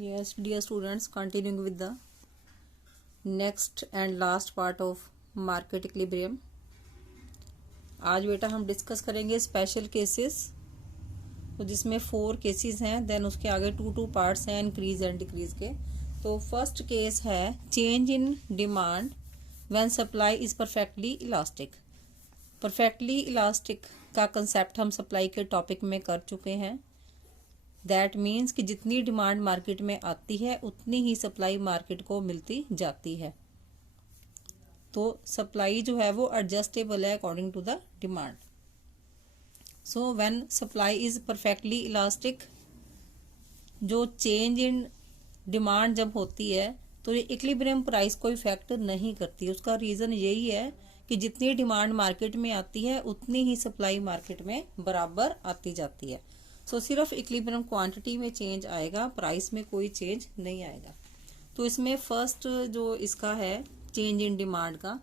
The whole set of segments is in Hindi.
Yes, dear students, continuing with the next and last part of market equilibrium. आज बेटा हम डिस्कस करेंगे स्पेशल केसेस, तो जिसमें 4 केसेस हैं, देन उसके आगे 2 पार्ट्स हैं इंक्रीज एंड डिक्रीज के। तो फर्स्ट केस है change in demand when supply is perfectly elastic. Perfectly elastic का कंसेप्ट हम सप्लाई के टॉपिक में कर चुके हैं। दैट मीन्स कि जितनी डिमांड मार्केट में आती है उतनी ही सप्लाई मार्केट को मिलती जाती है। तो सप्लाई जो है वो एडजस्टेबल है according to the demand. So when supply is perfectly elastic, जो चेंज इन डिमांड जब होती है तो ये इक्विलिब्रियम प्राइस को इफेक्ट नहीं करती। उसका रीज़न यही है कि जितनी डिमांड मार्केट में आती है उतनी ही सप्लाई मार्केट में बराबर आती जाती है। सो सिर्फ इक्विलिब्रियम क्वांटिटी में चेंज आएगा, प्राइस में कोई चेंज नहीं आएगा। तो इसमें फर्स्ट जो इसका है चेंज इन डिमांड का,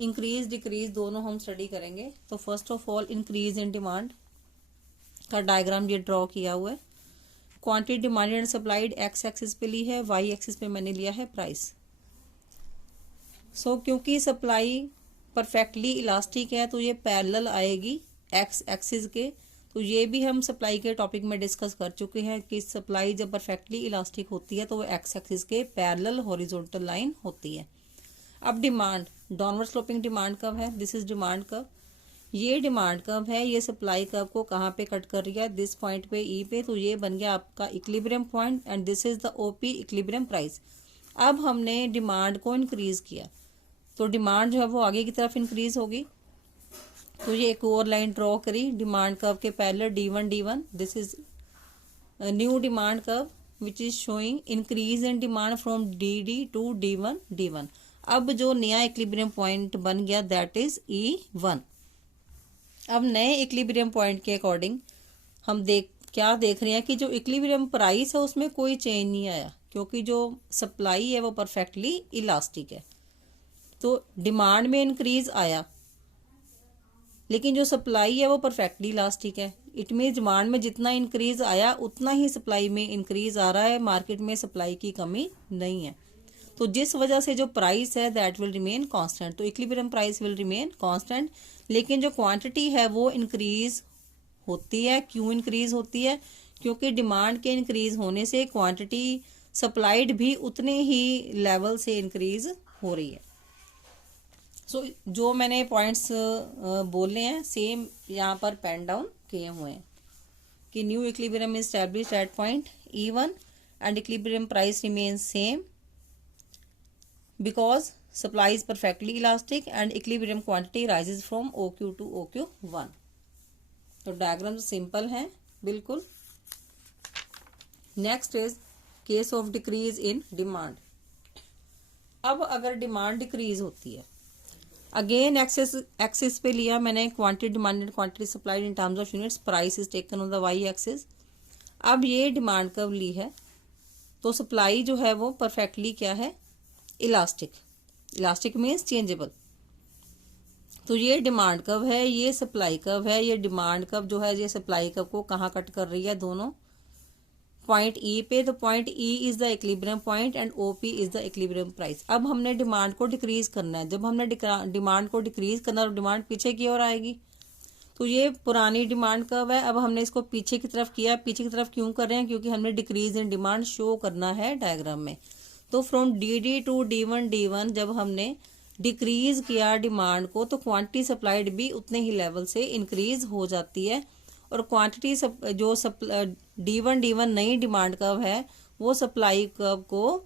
इंक्रीज डिक्रीज दोनों हम स्टडी करेंगे। तो first of all increase in demand का डायग्राम ये ड्रॉ किया हुआ है। Quantity demanded and supplied x axis पे ली है, वाई एक्सिस पे मैंने लिया है प्राइस। सो क्योंकि सप्लाई परफेक्टली इलास्टिक है तो ये पैरेलल आएगी एक्स एक्सिस के। तो ये भी हम सप्लाई के टॉपिक में डिस्कस कर चुके हैं कि सप्लाई जब परफेक्टली इलास्टिक होती है तो वो एक्स एक्सिस के पैरेलल हॉरिजॉन्टल लाइन होती है। अब demand, downward sloping demand curve है, दिस इज डिमांड कर्व। ये डिमांड कर्व है, ये सप्लाई कर्व को कहाँ पे कट कर रही है, दिस पॉइंट पे ई पे। तो ये बन गया आपका equilibrium point and this is the OP equilibrium price. अब हमने डिमांड को इंक्रीज किया तो डिमांड जो है वो आगे की तरफ इंक्रीज होगी। तो ये एक और लाइन ड्रॉ करी डिमांड कर्व के parallel D1 this is new demand curve which is showing increase in demand from DD to D1। अब जो नया इक्विलिब्रियम पॉइंट बन गया दैट इज E1। अब नए इक्विलिब्रियम पॉइंट के अकॉर्डिंग हम क्या देख रहे हैं कि जो इक्विलिब्रियम प्राइस है उसमें कोई चेंज नहीं आया, क्योंकि जो सप्लाई है वो परफेक्टली इलास्टिक है। तो डिमांड में इंक्रीज आया लेकिन जो सप्लाई है वो परफेक्टली इलास्टिक है। इट मीन डिमांड में जितना इंक्रीज आया उतना ही सप्लाई में इंक्रीज आ रहा है, मार्केट में सप्लाई की कमी नहीं है। तो जिस वजह से जो प्राइस है दैट विल रिमेन कांस्टेंट। तो equilibrium price will remain constant, लेकिन जो क्वांटिटी है वो इंक्रीज होती है। क्यों इंक्रीज होती है? क्योंकि डिमांड के इंक्रीज होने से क्वांटिटी सप्लाइड भी उतने ही लेवल से इंक्रीज हो रही है। सो जो मैंने पॉइंट्स बोले हैं सेम यहाँ पर पेन डाउन किए हुए हैं कि new equilibrium is established eight point E1 and equilibrium price remains same because supply is perfectly elastic and equilibrium quantity rises from OQ to OQ1। तो डायग्राम सिंपल है बिल्कुल। Next is case of decrease in demand. अब अगर डिमांड डिक्रीज होती है, अगेन एक्सिस पे लिया मैंने quantity demanded quantity supplied in terms of units, price is taken on the Y axis. अब ये डिमांड कर्व ली है तो सप्लाई जो है वो परफेक्टली क्या है, इलास्टिक। Elastic means changeable. तो ये डिमांड कर्व है, ये सप्लाई कर्व है। ये डिमांड कर्व जो है ये सप्लाई कर्व को कहाँ कट कर रही है, दोनों पॉइंट E पे। तो point E is the equilibrium point and OP is the equilibrium price. अब हमने डिमांड को डिक्रीज करना है। जब हमने डिमांड को डिक्रीज करना तो डिमांड पीछे की ओर आएगी। तो ये पुरानी डिमांड कर्व है, अब हमने इसको पीछे की तरफ किया। पीछे की तरफ क्यों कर रहे हैं? क्योंकि हमने डिक्रीज इन डिमांड शो करना है डायग्राम में। तो फ्रॉम DD टू D1 जब हमने डिक्रीज किया डिमांड को तो क्वांटिटी सप्लाइड भी उतने ही लेवल से इंक्रीज हो जाती है। और क्वांटिटी जो D1 नई डिमांड कर्व है वो सप्लाई कर्व को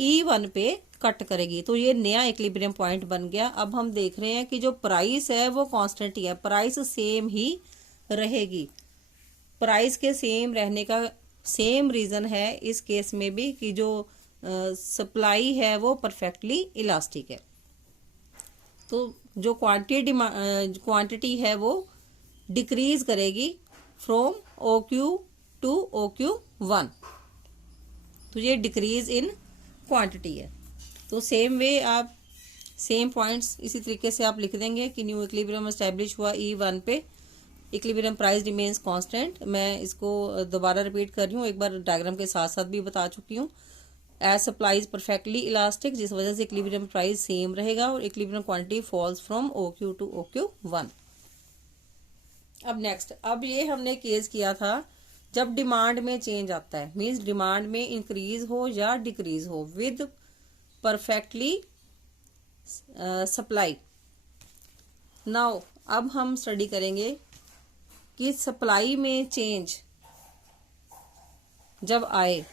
E1 पे कट करेगी। तो ये नया इक्विलिब्रियम पॉइंट बन गया। अब हम देख रहे हैं कि जो प्राइस है वो कांस्टेंट ही है, प्राइस सेम ही रहेगी। प्राइस के सेम रहने का सेम रीजन है इस केस में भी कि जो सप्लाई है वो परफेक्टली इलास्टिक है। तो जो क्वांटिटी है वो डिक्रीज करेगी फ्रॉम OQ टू OQ1। तो ये डिक्रीज इन क्वांटिटी है। तो सेम वे आप सेम पॉइंट्स इसी तरीके से आप लिख देंगे कि न्यू इक्विलिब्रियम एस्टैब्लिश हुआ E1 पे इक्विलिब्रियम प्राइस रिमेन्स कांस्टेंट। मैं इसको दोबारा रिपीट कर रही हूँ, एक बार डायग्राम के साथ साथ भी बता चुकी हूँ। As supply is perfectly elastic, जिस वजह से इक्विलिब्रियम प्राइस सेम रहेगा और equilibrium quantity falls from OQ to OQ1। अब नेक्स्ट, अब ये हमने केस किया था जब डिमांड में चेंज आता है, मींस डिमांड में इंक्रीज हो या डिक्रीज हो विद परफेक्टली सप्लाई। नाउ अब हम स्टडी करेंगे कि सप्लाई में चेंज जब आए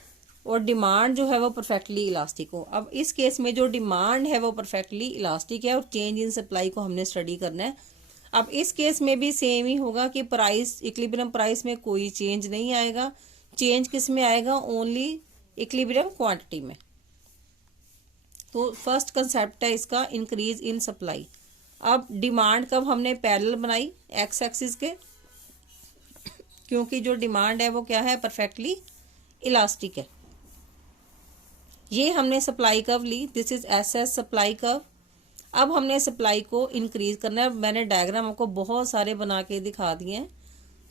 और डिमांड जो है वो परफेक्टली इलास्टिक हो। अब इस केस में जो डिमांड है वो परफेक्टली इलास्टिक है और चेंज इन सप्लाई को हमने स्टडी करना है। अब इस केस में भी सेम ही होगा कि प्राइस, इक्विलिब्रियम प्राइस में कोई चेंज नहीं आएगा। चेंज किस में आएगा? ओनली इक्विलिब्रियम क्वांटिटी में। तो फर्स्ट कंसेप्ट है इसका इंक्रीज इन सप्लाई। अब डिमांड कब हमने पैरेलल बनाई एक्स एक्सिस के, क्योंकि जो डिमांड है वो क्या है? परफेक्टली इलास्टिक है। ये हमने सप्लाई कर्व ली, this is SS supply curve. अब हमने सप्लाई को इंक्रीज करना है। मैंने डायग्राम आपको बहुत सारे बना के दिखा दिए हैं,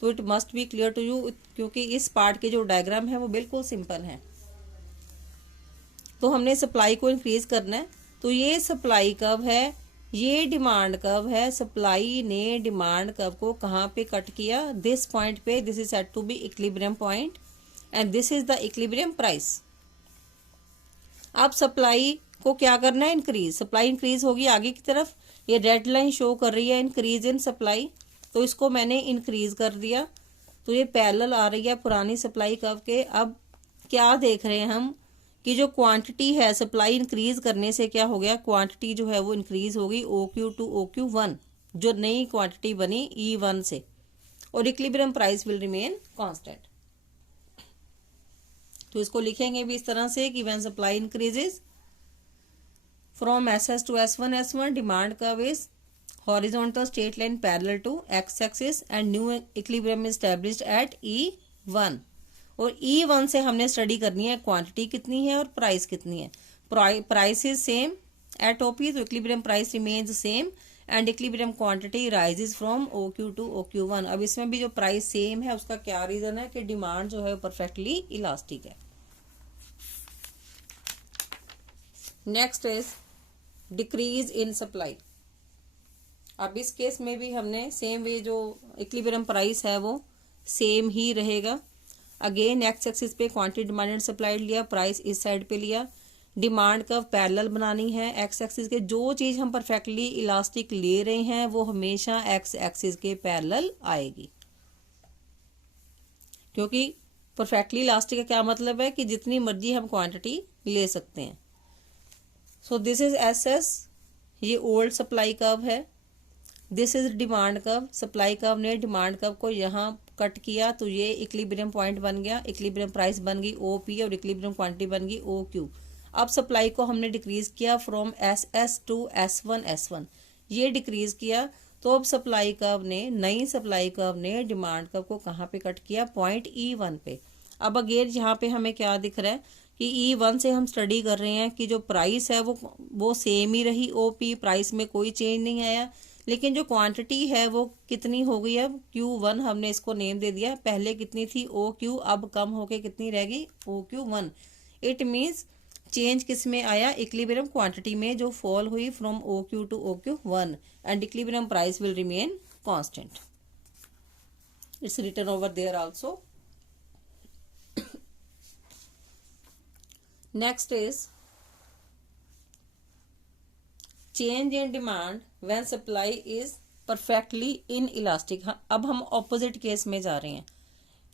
तो it must be clear to you, क्योंकि इस पार्ट के जो डायग्राम है वो बिल्कुल सिंपल है। तो हमने सप्लाई को इंक्रीज करना है। तो ये सप्लाई कर्व है, ये डिमांड कर्व है। सप्लाई ने डिमांड कर्व को कहाँ पे कट किया? दिस पॉइंट पे। This is said to be equilibrium point and this is the equilibrium price. अब सप्लाई को क्या करना है? इंक्रीज। सप्लाई इंक्रीज होगी आगे की तरफ, ये रेड लाइन शो कर रही है इंक्रीज इन सप्लाई, तो इसको मैंने इंक्रीज कर दिया। तो ये पैरेलल आ रही है पुरानी सप्लाई कर्व के। अब क्या देख रहे हैं हम कि जो क्वांटिटी है, सप्लाई इंक्रीज करने से क्या हो गया? क्वांटिटी जो है वो इंक्रीज होगी OQ टू OQ1, जो नई क्वांटिटी बनी E1 से, और equilibrium price will remain constant. तो इसको लिखेंगे भी इस तरह से कि when supply increases from SS to S1 demand curve is horizontal straight line parallel to X axis and new equilibrium established at E1। और E1 से हमने स्टडी करनी है क्वांटिटी कितनी है और प्राइस कितनी है। Price is same at OP, तो equilibrium price remains same and equilibrium quantity rises from OQ to OQ1। अब इसमें भी जो प्राइस सेम है उसका क्या रीजन है? कि डिमांड जो है परफेक्टली इलास्टिक है। Next is decrease in supply. अब इस केस में भी हमने सेम वे, जो इक्विलिब्रियम प्राइस है वो सेम ही रहेगा। अगेन एक्स एक्सिस पे क्वांटिटी डिमांडेड सप्लाइड लिया, प्राइस इस साइड पे लिया। डिमांड कर्व पैरेलल बनानी है एक्स एक्सिस के। जो चीज हम परफेक्टली इलास्टिक ले रहे हैं वो हमेशा एक्स एक्सिस के पैरेलल आएगी, क्योंकि परफेक्टली इलास्टिक का क्या मतलब है? कि जितनी मर्जी हम क्वांटिटी ले सकते हैं। सो दिस इज SS, ये ओल्ड सप्लाई कर्व है। This is demand curve. Supply curve ने डिमांड कर्व को यहाँ कट किया, तो ये इक्विलिब्रियम पॉइंट बन गया। इक्विलिब्रियम प्राइस बन गई OP और इक्विलिब्रियम क्वांटिटी बन गई OQ। अब सप्लाई को हमने डिक्रीज किया फ्रॉम SS टू S1, ये डिक्रीज किया। तो अब सप्लाई कर्व ने, नई सप्लाई कर्व ने डिमांड कर्व को कहाँ पे कट किया? पॉइंट E1 पे। अब अगेन यहाँ पे हमें क्या दिख रहा है कि E1 से हम स्टडी कर रहे हैं कि जो प्राइस है वो सेम ही रही OP, प्राइस में कोई चेंज नहीं आया, लेकिन जो क्वांटिटी है वो कितनी हो गई? अब Q1 हमने इसको नेम दे दिया। पहले कितनी थी? OQ, अब कम होके कितनी रह गई? OQ1। इट मीन्स चेंज किस में आया? इक्विलिब्रियम क्वांटिटी में, जो फॉल हुई from OQ to OQ1 and equilibrium price will remain constant. It's written over there also. Next is change in demand when supply is perfectly inelastic. अब हम ऑपोजिट केस में जा रहे हैं।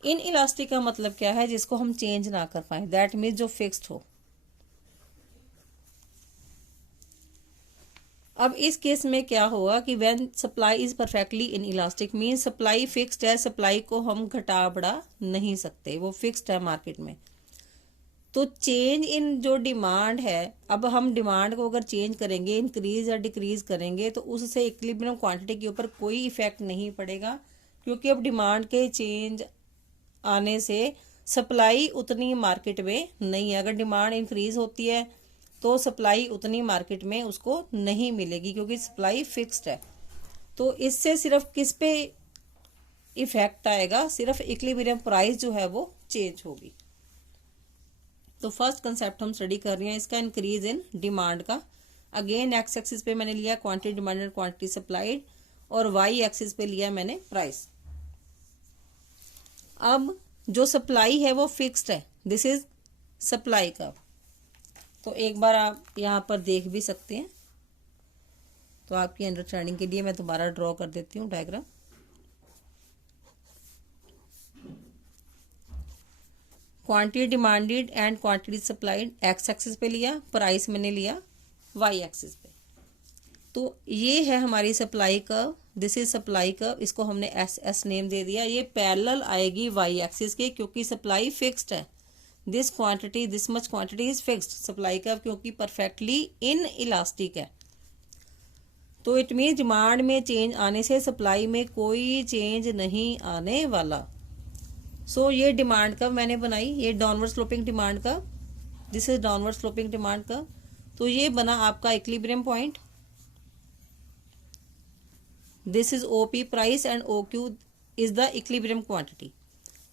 इन इलास्टिक का मतलब क्या है? जिसको हम चेंज ना कर पाए, दैट मीन्स जो फिक्स्ड हो। अब इस केस में क्या होगा कि when supply is perfectly inelastic means supply fixed है, सप्लाई को हम घटा बढ़ा नहीं सकते, वो फिक्स्ड है मार्केट में। तो चेंज इन जो डिमांड है, अब हम डिमांड को अगर चेंज करेंगे, इंक्रीज या डिक्रीज करेंगे, तो उससे इक्विलिब्रियम क्वांटिटी के ऊपर कोई इफेक्ट नहीं पड़ेगा, क्योंकि अब डिमांड के चेंज आने से सप्लाई उतनी मार्केट में नहीं है। अगर डिमांड इंक्रीज होती है तो सप्लाई उतनी मार्केट में उसको नहीं मिलेगी, क्योंकि सप्लाई फिक्स्ड है। तो इससे सिर्फ किस पे इफेक्ट आएगा, सिर्फ इक्विलिब्रियम प्राइस जो है वो चेंज होगी। तो फर्स्ट कंसेप्ट हम स्टडी कर रहे हैं इसका, इंक्रीज इन डिमांड का। अगेन एक्स एक्सिस पे मैंने लिया क्वांटिटी डिमांडेड, क्वांटिटी सप्लाइड, और वाई एक्सिस पे लिया मैंने प्राइस। अब जो सप्लाई है वो फिक्स्ड है, दिस इज सप्लाई का। तो एक बार आप यहाँ पर देख भी सकते हैं, तो आपकी अंडरस्टैंडिंग के लिए मैं दोबारा ड्रॉ कर देती हूँ diagram. Quantity demanded and quantity supplied x axis पे लिया, प्राइस मैंने लिया वाई एक्सिस पे। तो ये है हमारी supply curve, this is supply curve, इसको हमने एस एस नेम दे दिया। ये पैरेलल आएगी वाई एक्सिस के, क्योंकि सप्लाई फिक्स्ड है। This quantity, this much quantity is fixed supply curve, क्योंकि परफेक्टली इन इलास्टिक है। तो इट मीन डिमांड में चेंज आने से सप्लाई में कोई चेंज नहीं आने वाला। सो ये डिमांड कर्व मैंने बनाई, ये downward sloping demand curve, this is downward sloping demand curve. तो ये बना आपका equilibrium point, this is OP price and O Q is the equilibrium quantity.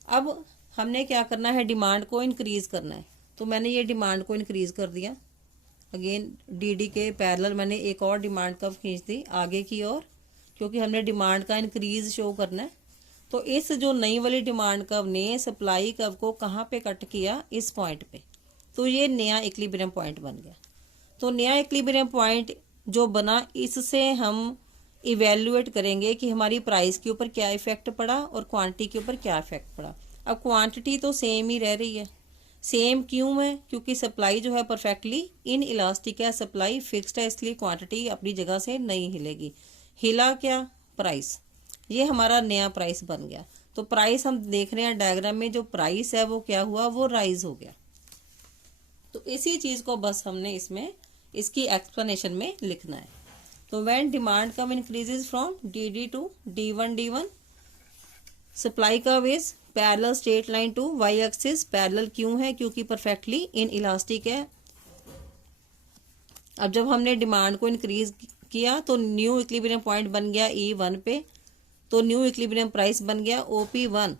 अब हमने क्या करना है, डिमांड को इंक्रीज करना है। तो मैंने ये डिमांड को इंक्रीज कर दिया। अगेन डी के पैरेलल मैंने एक और डिमांड कर्व खींच दी आगे की ओर, क्योंकि हमने डिमांड का इंक्रीज शो करना है। तो इस जो नई वाली डिमांड कर्व ने सप्लाई कर्व को कहाँ पे कट किया, इस पॉइंट पे। तो ये नया इक्विलिब्रियम पॉइंट बन गया। तो नया इक्विलिब्रियम पॉइंट जो बना, इससे हम इवेल्युएट करेंगे कि हमारी प्राइस के ऊपर क्या इफेक्ट पड़ा और क्वांटिटी के ऊपर क्या इफेक्ट पड़ा। अब क्वांटिटी तो सेम ही रह रही है, सेम क्यों है, क्योंकि सप्लाई जो है परफेक्टली इन इलास्टिक है, सप्लाई फिक्स्ड है, इसलिए क्वांटिटी अपनी जगह से नहीं हिलेगी। हिला क्या, प्राइस, ये हमारा नया प्राइस बन गया। तो प्राइस हम देख रहे हैं डायग्राम में, जो प्राइस है वो क्या हुआ, वो राइज हो गया। तो इसी चीज को बस हमने इसमें इसकी एक्सप्लेनेशन में लिखना है। तो when demand curve increases from D to D1 supply curve is parallel straight line to Y axis. Parallel क्यों है, क्योंकि परफेक्टली इन इलास्टिक है। अब जब हमने डिमांड को इंक्रीज किया तो न्यू इक्विलिब्रियम पॉइंट बन गया E1 पे, तो न्यू इक्विलिब्रियम प्राइस बन गया OP1।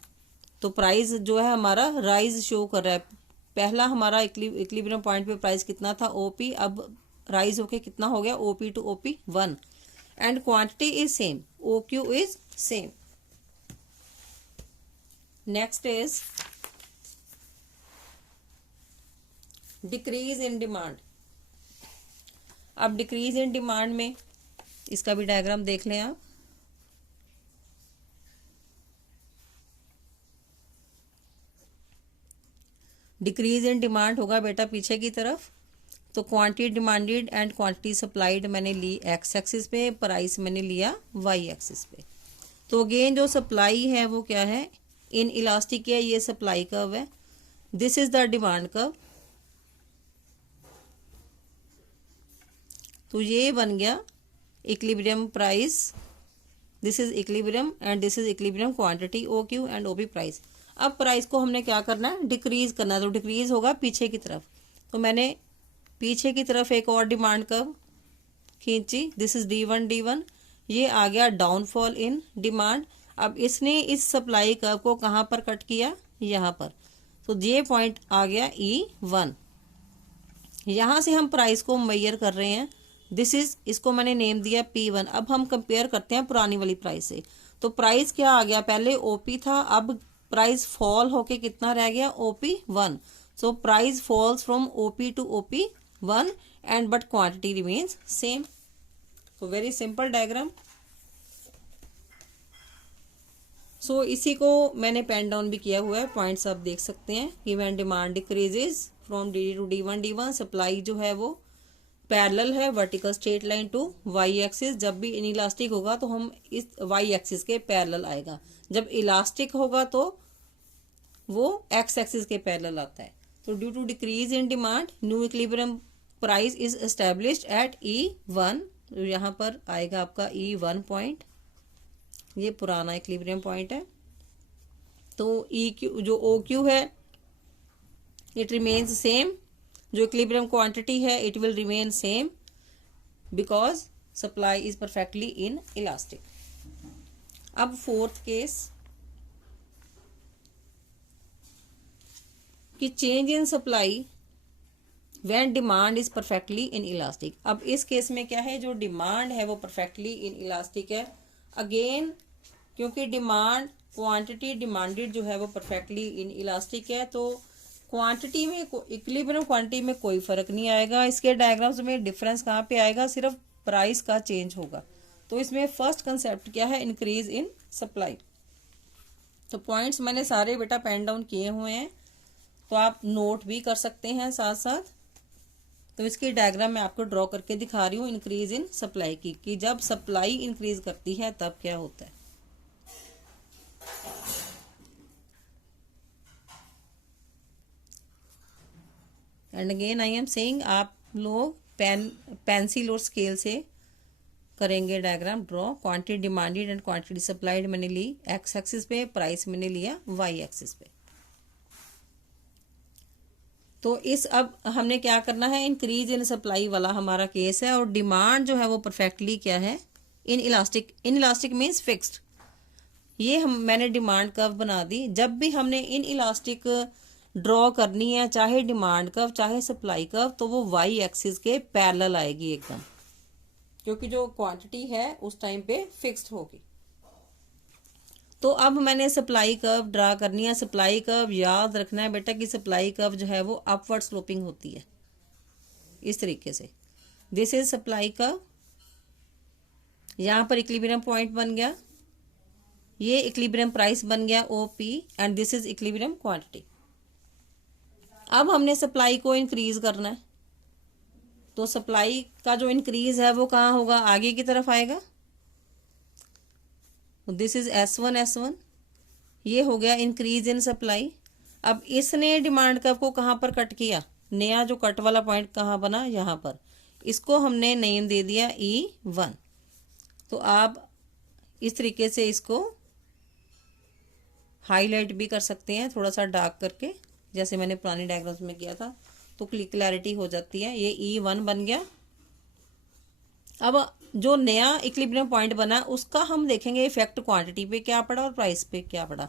तो प्राइस जो है हमारा राइज शो कर रहा है। पहला हमारा इक्विलिब्रियम पॉइंट पे प्राइस कितना था OP, अब राइज होके कितना हो गया OP to OP1। And quantity is same, OQ is same. Next is decrease in demand. अब डिक्रीज इन डिमांड में इसका भी डायग्राम देख लें आप। डिक्रीज इन डिमांड होगा बेटा पीछे की तरफ। तो quantity demanded and quantity supplied मैंने ली एक्स एक्सिस पे, प्राइस मैंने लिया वाई एक्सिस पे। तो अगेन जो सप्लाई है वो क्या है, इन इलास्टिक है, ये सप्लाई कर्व है, this is the demand curve. तो ये बन गया equilibrium price, this is equilibrium and this is equilibrium quantity OQ and OP price. अब प्राइस को हमने क्या करना है, डिक्रीज करना है। तो डिक्रीज होगा पीछे की तरफ। तो मैंने पीछे की तरफ एक और डिमांड कर्व खींची, दिस इज D1, ये आ गया डाउनफॉल इन डिमांड। अब इसने इस सप्लाई कर्व को कहाँ पर कट किया, यहाँ पर। तो ये पॉइंट आ गया E1। यहाँ से हम प्राइस को मेजर कर रहे हैं, दिस इज, इसको मैंने नेम दिया P1। अब हम कंपेयर करते हैं पुरानी वाली प्राइस से। तो प्राइस क्या आ गया, पहले OP था, अब प्राइस फॉल होके कितना रह गया OP1। So price falls from OP to OP1 and but quantity remains same. So very simple diagram. So इसी को मैंने पेन डाउन भी किया हुआ है, पॉइंट्स आप देख सकते हैं कि when demand decreases from DD to D1 supply जो है वो पैरेलल है vertical straight line to Y axis. जब भी इनइलास्टिक होगा तो हम इस वाई एक्सिस के पैरेलल आएगा, जब इलास्टिक होगा तो वो एक्स एक्सिस के पैरेलल आता है। तो due to decrease in demand new equilibrium price is established at E1। यहाँ पर आएगा आपका E1 पॉइंट, ये पुराना इक्विलिब्रियम पॉइंट है। तो EQ जो OQ है इट रिमेन्स सेम, जो इक्विलिब्रियम क्वांटिटी है it will remain same because supply is perfectly inelastic. अब फोर्थ केस, कि change in supply when demand is perfectly inelastic. अब इस केस में क्या है, जो डिमांड है वो परफेक्टली इन इलास्टिक है। अगेन क्योंकि डिमांड क्वांटिटी डिमांडेड जो है वो परफेक्टली इन इलास्टिक है, तो क्वांटिटी में इक्विलिब्रियम क्वांटिटी में कोई फर्क नहीं आएगा। इसके डायग्राम्स में डिफरेंस कहाँ पे आएगा, सिर्फ प्राइस का चेंज होगा। तो इसमें फर्स्ट कंसेप्ट क्या है, इंक्रीज इन सप्लाई। तो पॉइंट्स मैंने सारे बेटा पेन डाउन किए हुए हैं, तो आप नोट भी कर सकते हैं साथ साथ। तो इसकी डायग्राम मैं आपको ड्रॉ करके दिखा रही हूँ इंक्रीज इन सप्लाई की, कि जब सप्लाई इंक्रीज करती है तब क्या होता है। And again I am saying, आप लोग पेंसिल और स्केल से करेंगे diagram draw. Quantity demanded and quantity supplied मैंने ली एक्स एक्सिस पे, प्राइस मैंने लिया वाई एक्सिस पे। तो इस अब हमने क्या करना है, इंक्रीज इन सप्लाई वाला हमारा केस है, और डिमांड जो है वो परफेक्टली क्या है, in elastic. Inelastic means fixed. ये मैंने डिमांड कर्व बना दी। जब भी हमने इन इलास्टिक ड्रॉ करनी है, चाहे डिमांड कर्व चाहे सप्लाई कर्व, तो वो वाई एक्सिस के पैरेलल आएगी एकदम, क्योंकि जो क्वांटिटी है उस टाइम पे फिक्स्ड होगी। तो अब मैंने सप्लाई कर्व ड्रा करनी है। सप्लाई कर्व याद रखना है बेटा कि सप्लाई कर्व जो है वो अपवर्ड स्लोपिंग होती है इस तरीके से। दिस इज सप्लाई कर्व, यहां पर इक्विलिब्रियम पॉइंट बन गया, ये इक्विलिब्रियम प्राइस बन गया OP, and this is equilibrium quantity. अब हमने सप्लाई को इंक्रीज करना है, तो सप्लाई का जो इंक्रीज है वो कहाँ होगा, आगे की तरफ आएगा। दिस इज S1 S1, ये हो गया इंक्रीज इन सप्लाई। अब इसने डिमांड कर्व को कहाँ पर कट किया, नया जो कट वाला पॉइंट कहाँ बना, यहाँ पर। इसको हमने नेम दे दिया E1। तो आप इस तरीके से इसको हाईलाइट भी कर सकते हैं थोड़ा सा डार्क करके, जैसे मैंने पुरानी डायग्राम्स में किया था, तो क्लैरिटी हो जाती है। ये E1 बन गया। अब जो नया इक्विलिब्रियम पॉइंट बना उसका हम देखेंगे इफेक्ट क्वांटिटी पे क्या पड़ा और प्राइस पे क्या पड़ा।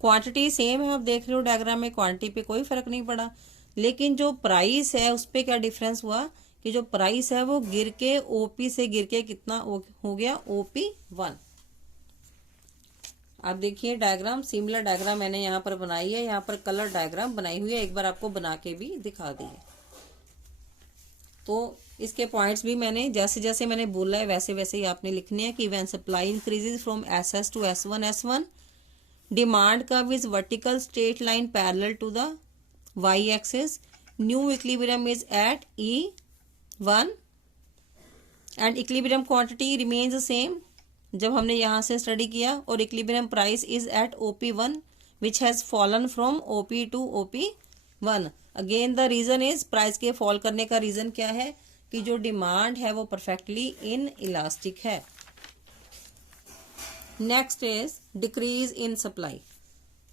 क्वांटिटी सेम है, आप देख रहे हो डायग्राम में, क्वांटिटी पे कोई फर्क नहीं पड़ा, लेकिन जो प्राइस है उस पर क्या डिफरेंस हुआ कि जो प्राइस है वो गिर के ओपी से गिर के कितना हो गया, OP1। आप देखिए डायग्राम, सिमिलर डायग्राम मैंने यहाँ पर बनाई है, यहाँ पर कलर डायग्राम बनाई हुई है, एक बार आपको बना के भी दिखा दी है। तो इसके पॉइंट्स भी मैंने जैसे जैसे मैंने बोला है वैसे वैसे ही आपने लिखने हैं कि when supply increases from SS to S1 demand curve is vertical straight line parallel to the Y axis, new equilibrium is at E1 and equilibrium quantity remains same. जब हमने यहाँ से स्टडी किया, और equilibrium price is at OP1 which has fallen from OP to OP1। Again the reason is, price के फॉल करने का रीजन क्या है कि जो डिमांड है वो परफेक्टली इन इलास्टिक है। Next is decrease in supply.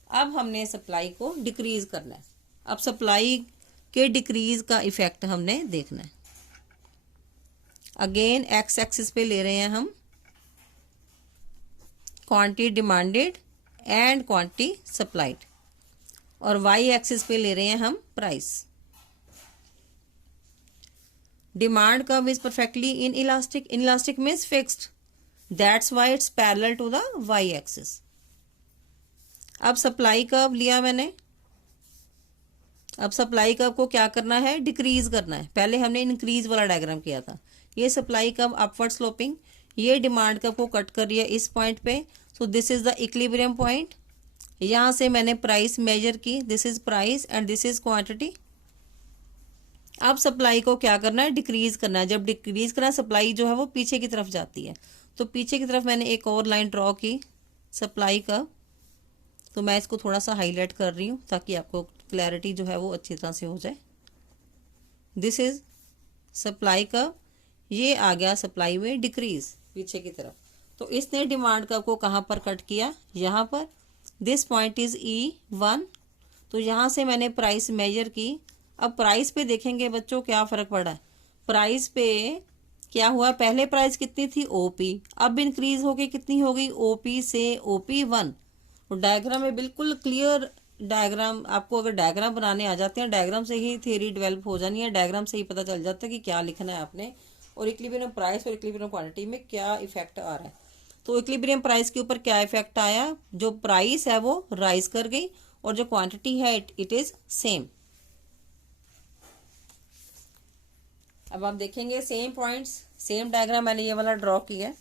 अब हमने सप्लाई को डिक्रीज करना है। अब सप्लाई के डिक्रीज का इफेक्ट हमने देखना है। अगेन एक्स एक्सिस पे ले रहे हैं हम quantity demanded and quantity supplied, और वाई एक्सिस पे ले रहे हैं हम price. Demand curve is perfectly inelastic, inelastic means fixed, that's why it's parallel to the Y axis. अब सप्लाई कर्व लिया मैंने, अब सप्लाई कर्व को क्या करना है, डिक्रीज करना है। पहले हमने इंक्रीज वाला डायग्राम किया था। ये सप्लाई कर्व अपवर्ड स्लोपिंग, ये डिमांड कर्व को कट कर रही है इस पॉइंट पे, so this is the equilibrium point. यहां से मैंने प्राइस मेजर की, this is price and this is quantity. अब सप्लाई को क्या करना है, डिक्रीज करना है। जब डिक्रीज करना है, सप्लाई जो है वो पीछे की तरफ जाती है, तो पीछे की तरफ मैंने एक और लाइन ड्रॉ की सप्लाई का, तो मैं इसको थोड़ा सा हाईलाइट कर रही हूँ ताकि आपको क्लैरिटी जो है वो अच्छी तरह से हो जाए। दिस इज सप्लाई का, ये आ गया सप्लाई में डिक्रीज पीछे की तरफ। तो इसने डिमांड कर्व को कहाँ पर कट किया, यहाँ पर। दिस पॉइंट इज E1, तो यहाँ से मैंने प्राइस मेजर की। अब प्राइस पे देखेंगे बच्चों क्या फर्क पड़ा है। प्राइस पे क्या हुआ, पहले प्राइस कितनी थी OP, अब इंक्रीज होके कितनी हो गई OP से OP1। और डायग्राम में बिल्कुल क्लियर डायग्राम, आपको अगर डायग्राम बनाने आ जाते हैं, डायग्राम से ही थ्योरी डेवलप हो जानी है, डायग्राम से ही पता चल जाता है कि क्या लिखना है आपने, और इक्विलिब्रियम प्राइस और इक्विलिब्रियम क्वांटिटी में क्या इफेक्ट आ रहा है। तो इक्विलिब्रियम प्राइस के ऊपर क्या इफेक्ट आया, जो प्राइस है वो राइज कर गई और जो क्वांटिटी है इट इज सेम। अब आप देखेंगे सेम पॉइंट्स, सेम डायग्राम मैंने ये वाला ड्रॉ किया है,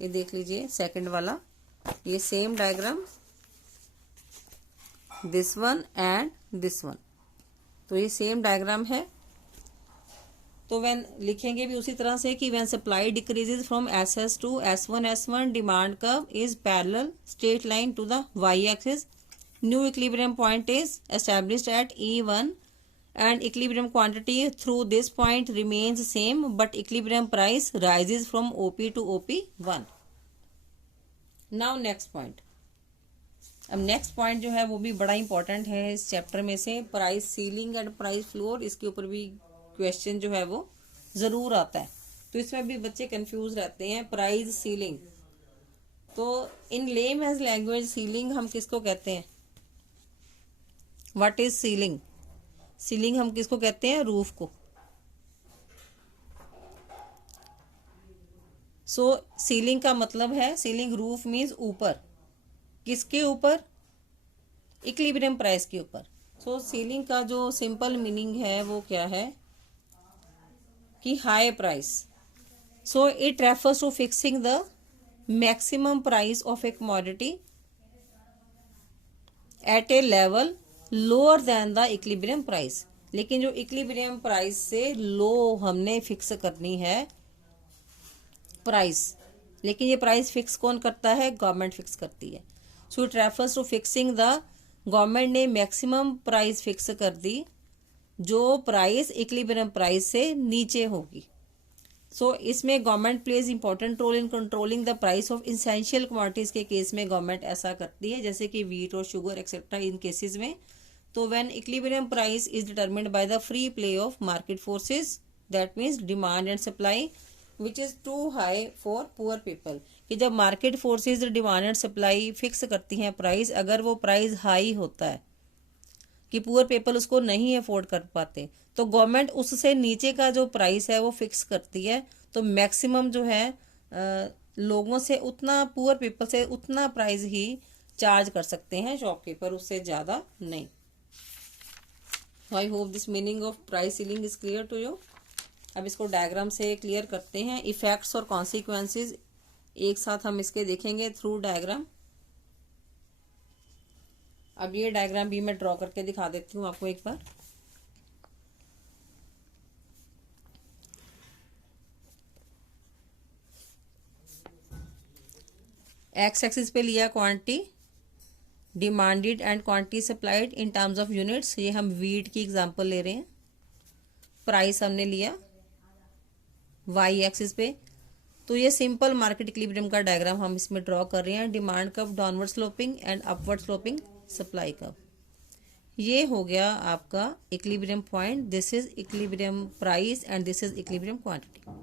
ये देख लीजिए सेकंड वाला, ये same diagram, this one and this one, तो ये सेम डायग्राम है। तो व्हेन लिखेंगे भी उसी तरह से कि when supply decreases from SS to S1 demand curve is parallel straight line to the y axis, new equilibrium point is established at E1 and equilibrium quantity through this point remains same but equilibrium price rises from OP to OP1. Now next point, अब नेक्स्ट पॉइंट जो है वो भी बड़ा इंपॉर्टेंट है इस चैप्टर में से, price ceiling and price floor. इसके ऊपर भी क्वेश्चन जो है वो जरूर आता है, तो इसमें भी बच्चे कंफ्यूज रहते हैं। प्राइस सीलिंग, तो इन लेमैन्स लैंग्वेज सीलिंग हम किसको कहते हैं, व्हाट इज सीलिंग? सीलिंग हम किसको कहते हैं, रूफ को। सो सीलिंग का मतलब है, सीलिंग रूफ मीन्स ऊपर, किसके ऊपर, इक्विलिब्रियम प्राइस के ऊपर। सो सीलिंग का जो सिंपल मीनिंग है वो क्या है कि high price. So it refers to fixing the maximum price of a commodity at a level lower than the equilibrium price. लेकिन जो इक्विलिब्रियम प्राइस से लो हमने फिक्स करनी है प्राइस, लेकिन ये प्राइस फिक्स कौन करता है, गवर्नमेंट फिक्स करती है। So it refers to fixing the, government ने मैक्सिमम प्राइस फिक्स कर दी जो प्राइस इक्विलिब्रियम प्राइस से नीचे होगी। सो इसमें government plays important role in controlling the price of essential commodities के केस में गवर्नमेंट ऐसा करती है, जैसे कि वीट और शुगर एक्सेट्रा, इन केसेस में। तो when equilibrium price is determined by the free play of market forces, that means demand and supply which is too high for poor people, कि जब market forces demand and supply fix करती हैं प्राइस, अगर वो प्राइस हाई होता है कि पुअर पीपल उसको नहीं अफोर्ड कर पाते, तो गवर्नमेंट उससे नीचे का जो प्राइस है वो फिक्स करती है। तो मैक्सिमम जो है लोगों से उतना, पुअर पीपल से उतना प्राइस ही चार्ज कर सकते हैं शॉपकीपर, उससे ज़्यादा नहीं। I hope this meaning of price ceiling is clear to you. अब इसको डायग्राम से क्लियर करते हैं, इफेक्ट्स और कॉन्सिक्वेंसेज एक साथ हम इसके देखेंगे थ्रू डायग्राम। अब ये डायग्राम भी मैं ड्रॉ करके दिखा देती हूँ आपको एक बार। एक्स एक्सिस पे लिया quantity demanded and quantity supplied in terms of units, ये हम वीट की एग्जांपल ले रहे हैं। प्राइस हमने लिया वाई एक्सिस पे, तो ये सिंपल मार्केट इक्विलिब्रियम का डायग्राम हम इसमें ड्रॉ कर रहे हैं। Demand curve downward sloping and upward sloping supply curve, ये हो गया आपका equilibrium point. This is equilibrium price and this is equilibrium quantity.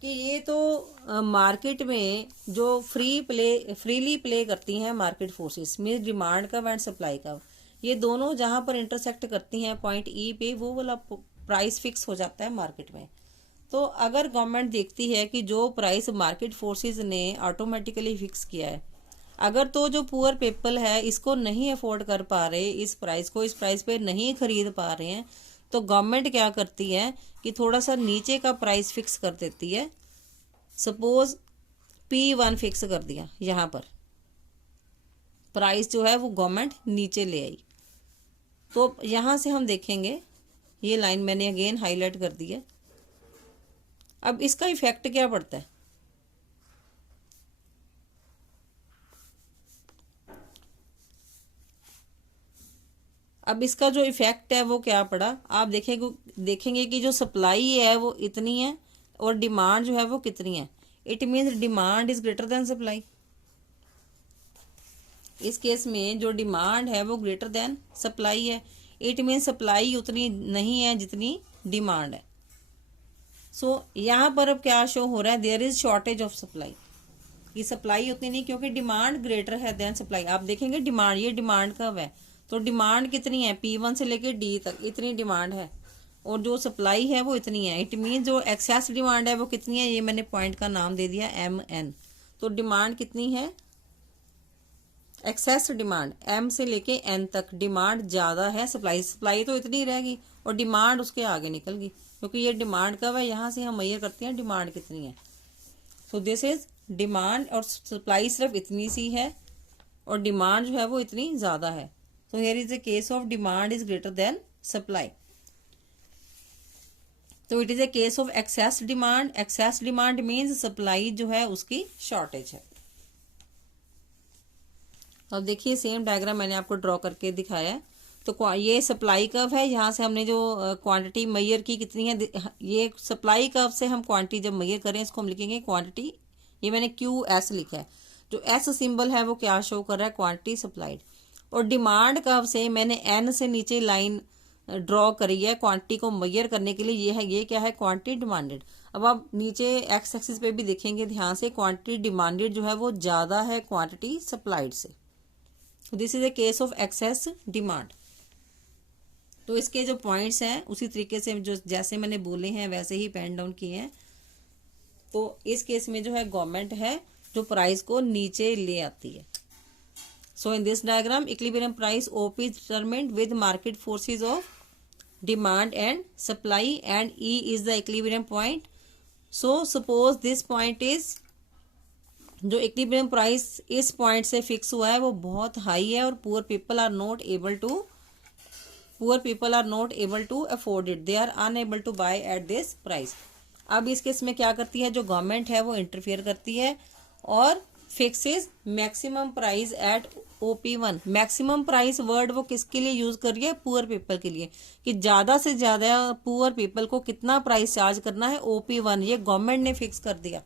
कि ये तो मार्केट में जो फ्रीली प्ले करती हैं market forces, means demand curve and supply curve, ये दोनों जहां पर इंटरसेक्ट करती हैं पॉइंट ई पे, वो वाला प्राइस फिक्स हो जाता है मार्केट में। तो अगर गवर्नमेंट देखती है कि जो प्राइस मार्केट फोर्सेस ने ऑटोमेटिकली फिक्स किया है, अगर तो जो पुअर पीपल है इसको नहीं अफोर्ड कर पा रहे, इस प्राइस को, इस प्राइस पे नहीं खरीद पा रहे हैं, तो गवर्नमेंट क्या करती है कि थोड़ा सा नीचे का प्राइस फिक्स कर देती है। सपोज P1 फिक्स कर दिया, यहाँ पर प्राइस जो है वो गवर्नमेंट नीचे ले आई। तो यहाँ से हम देखेंगे, ये लाइन मैंने अगेन हाईलाइट कर दी है। अब इसका इफेक्ट क्या पड़ता है, अब इसका जो इफेक्ट है वो क्या पड़ा, आप देखेंगे कि जो सप्लाई है वो इतनी है और डिमांड जो है वो कितनी है। It means demand is greater than supply. इस केस में जो डिमांड है वो ग्रेटर देन सप्लाई है। इट मीन्स सप्लाई उतनी नहीं है जितनी डिमांड है। सो यहाँ पर अब क्या शो हो रहा है, there is shortage of supply. ये सप्लाई उतनी नहीं, क्योंकि डिमांड ग्रेटर है देन सप्लाई। आप देखेंगे डिमांड, ये डिमांड कब है, तो डिमांड कितनी है, P1 से लेके D तक इतनी डिमांड है, और जो सप्लाई है वो इतनी है। इट मीन जो एक्सेस डिमांड है वो कितनी है, ये मैंने पॉइंट का नाम दे दिया MN। तो डिमांड कितनी है, एक्सेस डिमांड M से लेके N तक डिमांड ज्यादा है, सप्लाई तो इतनी रहेगी और डिमांड उसके आगे निकल गई, क्योंकि ये डिमांड कब है, यहाँ से हम मेजर करते हैं डिमांड कितनी है। सो दिस इज डिमांड, और सप्लाई सिर्फ इतनी सी है और डिमांड जो है वो इतनी ज्यादा है। So here is the case of demand is greater than supply. तो it is a case of excess demand. Excess demand means supply जो है उसकी शॉर्टेज है। अब देखिए सेम डायग्राम मैंने आपको ड्रॉ करके दिखाया है। तो ये सप्लाई कर्व है, यहाँ से हमने जो क्वांटिटी मेजर की कितनी है, ये सप्लाई कर्व से हम क्वांटिटी जब मेजर करें इसको हम लिखेंगे क्वांटिटी। ये मैंने QS लिखा है, जो S सिंबल है वो क्या शो कर रहा है, क्वांटिटी सप्लाइड। और डिमांड कर्व से मैंने N से नीचे लाइन ड्रॉ करी है क्वांटिटी को मेजर करने के लिए, ये है, ये क्या है, क्वांटिटी डिमांडेड। अब आप नीचे एक्स एक्सिस पे भी देखेंगे ध्यान से, क्वांटिटी डिमांडेड जो है वो ज्यादा है क्वांटिटी सप्लाइड से। This is a case of excess demand. तो इसके जो पॉइंट्स हैं उसी तरीके से जो जैसे मैंने बोले हैं वैसे ही पेन डाउन किए हैं। तो इस केस में जो है गवर्नमेंट है जो प्राइस को नीचे ले आती है। So in this diagram equilibrium price OP is determined with market forces of demand and supply, and E is the equilibrium point. So suppose this point is, जो इक्विलिब्रियम प्राइस इस पॉइंट से फिक्स हुआ है वो बहुत हाई है और poor people are not able to afford it, they are unable to buy at this price. अब इस केस में क्या करती है, जो गवर्नमेंट है वो इंटरफेयर करती है और fixes maximum price at OP1। Maximum price word वो किसके लिए यूज कर रही है, पुअर पीपल के लिए, कि ज्यादा से ज्यादा पुअर पीपल को कितना प्राइस चार्ज करना है, OP1 ये गवर्नमेंट ने फिक्स कर दिया।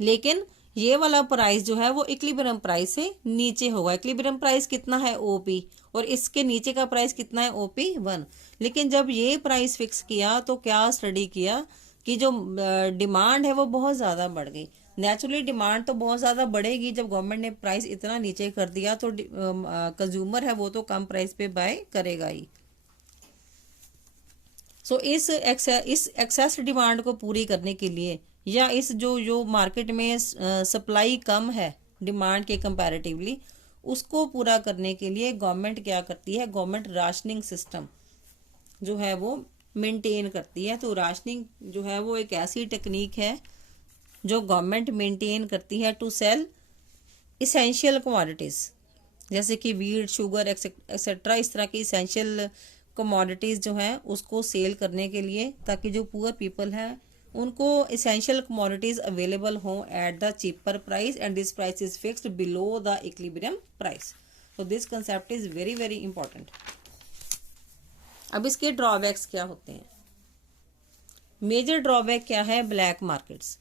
लेकिन ये वाला प्राइस जो है वो इक्विलिब्रियम प्राइस से नीचे होगा। इक्विलिब्रियम प्राइस कितना है, OP, और इसके नीचे का प्राइस कितना है, OP1। लेकिन जब ये प्राइस फिक्स किया तो क्या स्टडी किया कि जो डिमांड है वो बहुत ज्यादा बढ़ गई। नेचुरली डिमांड तो बहुत ज्यादा बढ़ेगी, जब गवर्नमेंट ने प्राइस इतना नीचे कर दिया तो कंज्यूमर है वो तो कम प्राइस पे बाय करेगा ही। सो इस एक्सेस डिमांड को पूरी करने के लिए, या इस जो मार्केट में सप्लाई कम है डिमांड के कंपैरेटिवली, उसको पूरा करने के लिए गवर्नमेंट क्या करती है, गवर्नमेंट राशनिंग सिस्टम जो है वो मेंटेन करती है। तो राशनिंग जो है वो एक ऐसी टेक्निक है जो गवर्नमेंट मेंटेन करती है टू सेल इसेंशियल कमोडिटीज, जैसे कि वीट, शुगर एक्सेट्रा, इस तरह की इसेंशियल कमोडिटीज जो है उसको सेल करने के लिए, ताकि जो पुअर पीपल है उनको इसेंशियल कमोडिटीज अवेलेबल हो at the cheaper price, and this price is fixed below the equilibrium price. तो this concept is very very important. अब इसके ड्रॉबैक्स क्या होते हैं, मेजर ड्रॉबैक क्या है, black markets.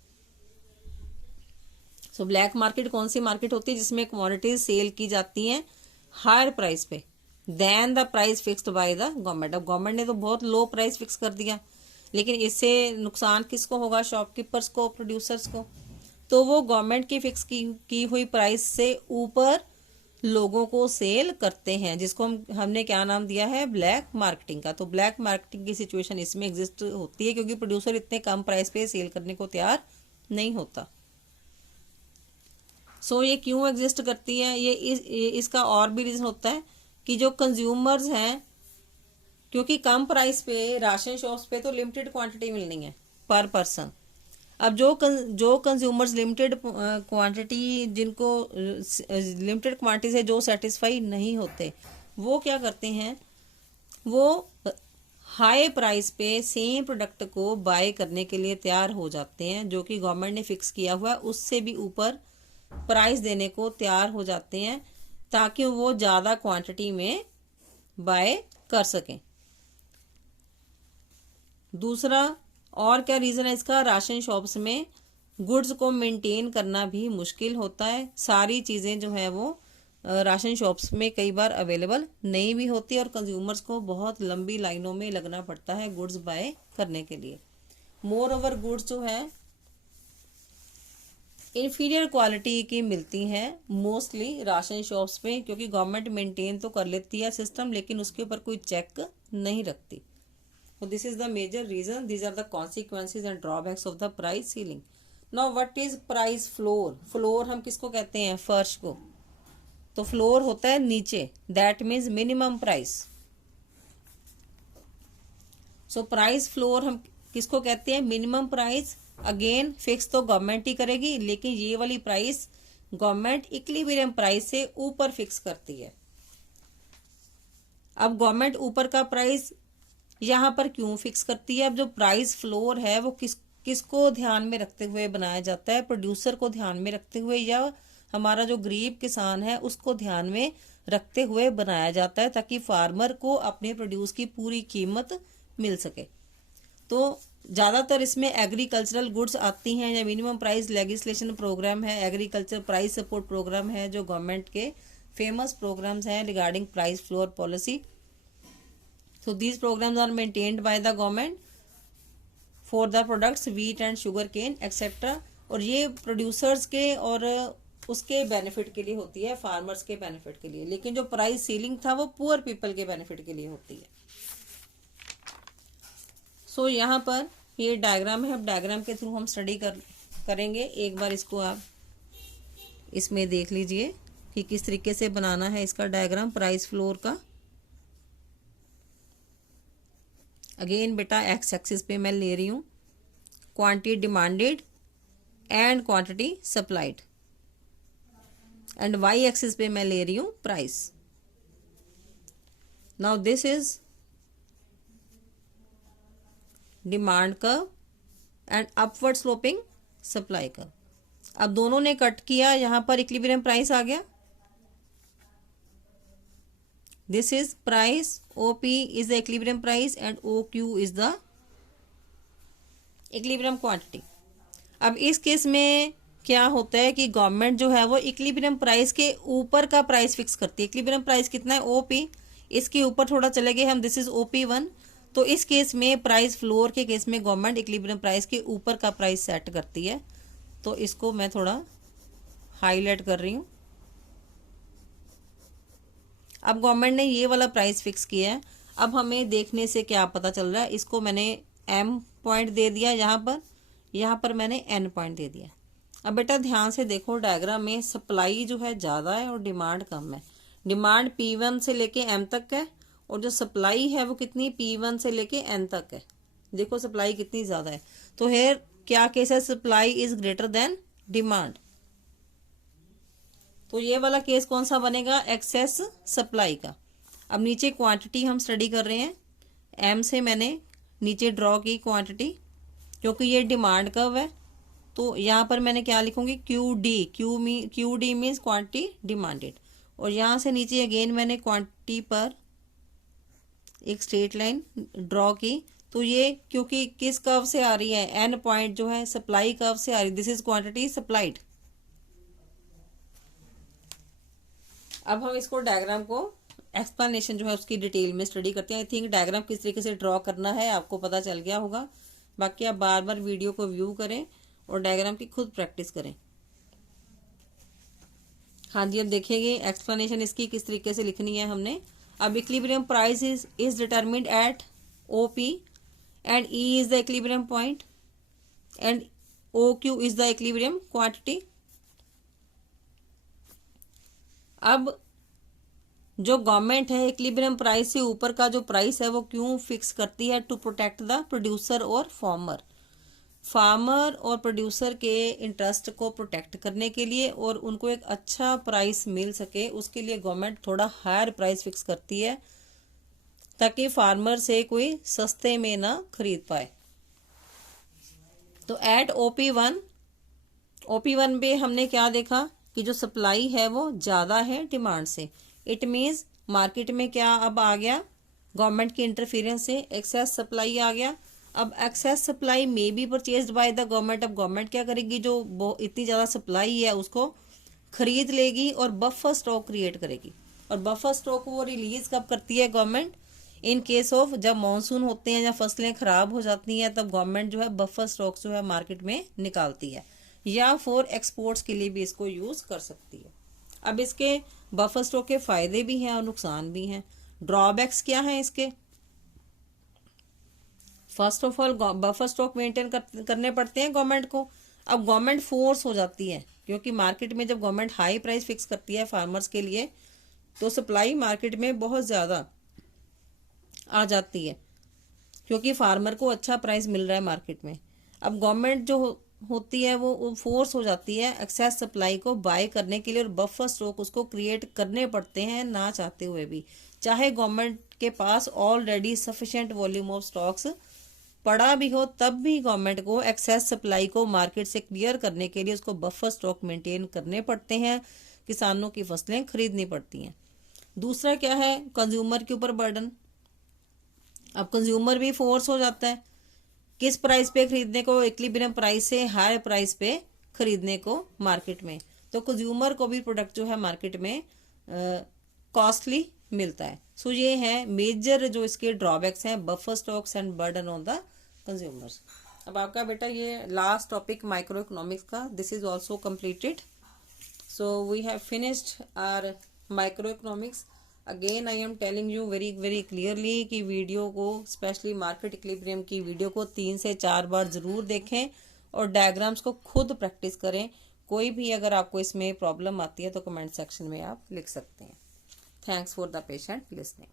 So black market कौन सी मार्केट होती है, जिसमें कमोडिटीज सेल की जाती हैं हायर प्राइस पे than the price fixed by the government. अब गवर्नमेंट ने तो बहुत लो प्राइस फिक्स कर दिया, लेकिन इससे नुकसान किसको होगा, शॉपकीपर्स को, प्रोड्यूसर्स को। तो वो गवर्नमेंट की फिक्स की हुई प्राइस से ऊपर लोगों को सेल करते हैं, जिसको हमने क्या नाम दिया है, ब्लैक मार्केटिंग का। तो ब्लैक मार्केटिंग की सिचुएशन इसमें एग्जिस्ट होती है, क्योंकि प्रोड्यूसर इतने कम प्राइस पे सेल करने को तैयार नहीं होता। सो ये क्यों एग्जिस्ट करती है, ये इसका और भी रीजन होता है कि जो कंज्यूमर्स हैं, क्योंकि कम प्राइस पे राशन शॉप्स पे तो लिमिटेड क्वांटिटी मिलनी है पर पर्सन। अब जो कंज्यूमर्स लिमिटेड क्वांटिटी, जिनको लिमिटेड क्वांटिटी से जो सेटिस्फाई नहीं होते, वो क्या करते हैं, वो हाई प्राइस पे सेम प्रोडक्ट को बाय करने के लिए तैयार हो जाते हैं, जो कि गवर्नमेंट ने फिक्स किया हुआ है, उससे भी ऊपर प्राइस देने को तैयार हो जाते हैं, ताकि वो ज़्यादा क्वांटिटी में बाय कर सकें। दूसरा और क्या रीज़न है इसका, राशन शॉप्स में गुड्स को मेंटेन करना भी मुश्किल होता है। सारी चीज़ें जो है वो राशन शॉप्स में कई बार अवेलेबल नहीं भी होती, और कंज्यूमर्स को बहुत लंबी लाइनों में लगना पड़ता है गुड्स बाय करने के लिए। मोर ओवर गुड्स जो है इन्फीरियर क्वालिटी की मिलती हैं मोस्टली राशन शॉप्स पे, क्योंकि गवर्नमेंट मेंटेन तो कर लेती है सिस्टम लेकिन उसके ऊपर कोई चेक नहीं रखती। So this is the major reason. These are the consequences and drawbacks of the price ceiling. Now what is price floor? Floor हम किसको कहते हैं? फर्श को। तो फ्लोर होता है नीचे, that means minimum price. So price floor हम किसको कहते हैं? Minimum price. अगेन फिक्स तो गवर्नमेंट ही करेगी, लेकिन ये वाली प्राइस गवर्नमेंट इक्विलिब्रियम प्राइस से ऊपर फिक्स करती है। अब गवर्नमेंट ऊपर का प्राइस यहाँ पर क्यों फिक्स करती है? अब जो प्राइस फ्लोर है वो किसको ध्यान में रखते हुए बनाया जाता है? प्रोड्यूसर को ध्यान में रखते हुए या हमारा जो गरीब किसान है उसको ध्यान में रखते हुए बनाया जाता है, ताकि फार्मर को अपने प्रोड्यूस की पूरी कीमत मिल सके। तो ज़्यादातर इसमें एग्रीकल्चरल गुड्स आती हैं, या मिनिमम प्राइस लेजिस्लेशन प्रोग्राम है, एग्रीकल्चर प्राइस सपोर्ट प्रोग्राम है, जो गवर्नमेंट के फेमस प्रोग्राम्स हैं regarding price floor policy. So these programs are maintained by the government for the products wheat and sugar cane etc. और ये प्रोड्यूसर्स के और उसके बेनिफिट के लिए होती है, फार्मर्स के बेनिफिट के लिए। लेकिन जो प्राइस सीलिंग था वो पुअर पीपल के बेनिफिट के लिए होती है। सो यहाँ पर ये डायग्राम है, अब डायग्राम के थ्रू हम स्टडी करेंगे। एक बार इसको आप इसमें देख लीजिए कि किस तरीके से बनाना है इसका डायग्राम प्राइस फ्लोर का। अगेन बेटा एक्स एक्सिस पे मैं ले रही हूँ quantity demanded and quantity supplied, and y axis पे मैं ले रही हूँ price. Now this is demand curve and upward sloping supply curve. अब दोनों ने कट किया, यहाँ पर इक्विलिब्रियम प्राइस आ गया। This is price, OP is the equilibrium price and OQ is the equilibrium quantity. अब इस केस में क्या होता है कि गवर्नमेंट जो है वो इक्विलिब्रियम प्राइस के ऊपर का प्राइस फिक्स करती है। इक्विलिब्रियम प्राइस कितना है? OP। इसके ऊपर थोड़ा चले गए हम, दिस इज OP1। तो इस केस में प्राइस फ्लोर के केस में गवर्नमेंट इक्विलिब्रियम प्राइस के ऊपर का प्राइस सेट करती है। तो इसको मैं थोड़ा हाईलाइट कर रही हूँ। अब गवर्नमेंट ने ये वाला प्राइस फिक्स किया है। अब हमें देखने से क्या पता चल रहा है? इसको मैंने M पॉइंट दे दिया यहाँ पर मैंने N पॉइंट दे दिया। अब बेटा ध्यान से देखो डायग्राम में, सप्लाई जो है ज़्यादा है और डिमांड कम है। डिमांड P1 से लेके M तक है और जो सप्लाई है वो कितनी? P1 से लेके N तक है। देखो सप्लाई कितनी ज़्यादा है। तो हेयर क्या केस है? Supply is greater then demand. तो ये वाला केस कौन सा बनेगा? एक्सेस सप्लाई का। अब नीचे क्वांटिटी हम स्टडी कर रहे हैं। एम से मैंने नीचे ड्रॉ की क्वांटिटी, क्योंकि ये डिमांड कर्व है। तो यहाँ पर मैंने क्या लिखूंगी? Q D means quantity demanded. और यहाँ से नीचे अगेन मैंने क्वांटिटी पर एक स्ट्रेट लाइन ड्रॉ की। तो ये क्योंकि किस कर्व से आ रही है? एन पॉइंट जो है सप्लाई कर्व से आ रही है। This is quantity supplied. अब हम इसको डायग्राम को एक्सप्लेनेशन जो है उसकी डिटेल में स्टडी करते हैं। आई थिंक डायग्राम किस तरीके से ड्रॉ करना है आपको पता चल गया होगा। बाकी आप बार बार वीडियो को व्यू करें और डायग्राम की खुद प्रैक्टिस करें। हाँ जी, अब देखेंगे एक्सप्लेनेशन इसकी किस तरीके से लिखनी है हमने। अब equilibrium price is determined at OP and E is the equilibrium point and OQ is the equilibrium quantity. अब जो गवर्नमेंट है इक्विलिब्रियम प्राइस से ऊपर का जो प्राइस है वो क्यों फिक्स करती है? टू प्रोटेक्ट द प्रोड्यूसर और फार्मर और प्रोड्यूसर के इंटरेस्ट को प्रोटेक्ट करने के लिए, और उनको एक अच्छा प्राइस मिल सके उसके लिए गवर्नमेंट थोड़ा हायर प्राइस फिक्स करती है, ताकि फार्मर से कोई सस्ते में ना खरीद पाए। तो एट OP1 पे हमने क्या देखा कि जो सप्लाई है वो ज़्यादा है डिमांड से। इट मीन्स मार्केट में क्या अब आ गया? गवर्नमेंट की इंटरफेरेंस से एक्सेस सप्लाई आ गया। अब एक्सेस सप्लाई में be purchased by the government. अब गवर्नमेंट क्या करेगी? जो इतनी ज़्यादा सप्लाई है उसको खरीद लेगी और बफर स्टॉक क्रिएट करेगी। और बफर स्टॉक वो रिलीज कब करती है गवर्नमेंट? इन केस ऑफ जब मानसून होते हैं या फसलें खराब हो जाती हैं, तब गवर्नमेंट जो है बफर स्टॉक जो है मार्केट में निकालती है। या फॉर एक्सपोर्ट्स के लिए भी इसको यूज़ कर सकती है। अब इसके बफर स्टॉक के फ़ायदे भी हैं और नुकसान भी हैं। ड्रॉबैक्स क्या हैं इसके? First of all buffer stock maintain करने पड़ते हैं गवर्नमेंट को। अब गवर्नमेंट फोर्स हो जाती है, क्योंकि मार्केट में जब गवर्नमेंट हाई प्राइस फिक्स करती है फार्मर्स के लिए तो सप्लाई मार्केट में बहुत ज़्यादा आ जाती है, क्योंकि फार्मर को अच्छा प्राइस मिल रहा है मार्केट में। अब गवर्नमेंट जो होती है वो फोर्स हो जाती है एक्सेस सप्लाई को बाय करने के लिए, और बफर स्टॉक उसको क्रिएट करने पड़ते हैं ना चाहते हुए भी। चाहे गवर्नमेंट के पास already sufficient volume of stocks पड़ा भी हो, तब भी गवर्नमेंट को एक्सेस सप्लाई को मार्केट से क्लियर करने के लिए उसको बफर स्टॉक मेंटेन करने पड़ते हैं, किसानों की फसलें खरीदनी पड़ती हैं। दूसरा क्या है? कंज्यूमर के ऊपर बर्डन। अब कंज्यूमर भी फोर्स हो जाता है किस प्राइस पे खरीदने को, इक्विलिब्रियम प्राइस से हायर प्राइस पे खरीदने को मार्केट में। तो कंज्यूमर को भी प्रोडक्ट जो है मार्केट में कॉस्टली मिलता है। सो ये है मेजर जो इसके ड्रॉबैक्स हैं, buffer stocks and burden on the consumers. अब आपका बेटा ये लास्ट टॉपिक माइक्रो इकोनॉमिक्स का, this is also completed. So we have finished our micro economics. Again I am telling you very very clearly कि वीडियो को, स्पेशली मार्केट इक्विलिब्रियम की वीडियो को 3 से 4 बार ज़रूर देखें और डायग्राम्स को खुद प्रैक्टिस करें। कोई भी अगर आपको इसमें प्रॉब्लम आती है तो कमेंट सेक्शन में आप लिख सकते हैं। Thanks for the patient listening.